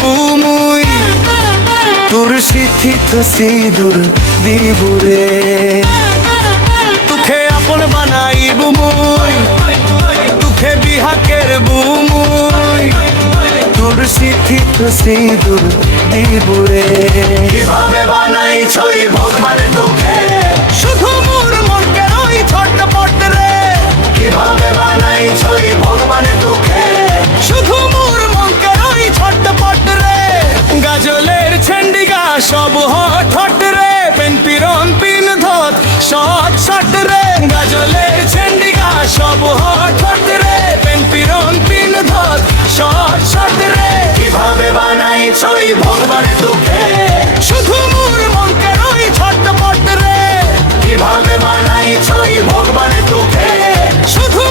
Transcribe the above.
বুমুই তোর শিথিত সিঁদুর দিবুরে তুখে আপন বানাইব মুই তুখে বিহাকের বুমুই তোর শিথিত সিঁদুর দিবুরে কিভাবে বানাই ছই ভগবান তোকে শুধু মোর মনকে রই ছটপট রে কিভাবে বানাই ছই ভগবান তোকে শুধু মোর মনকে রই ছটপট রে গাজলের ছেন্ডিগা সব হট রে পেন পিরন পিন ধত শট শট রে গাজলের ছেন্ডিগা সব হট রে পেন পিরন পিন ধত শট শট রে কিভাবে বানাই ছই ভগবান তোকে শুধু মোর মনকে রই ছটপট রে কিভাবে বানাই ছই ভগবান তোকে শুধু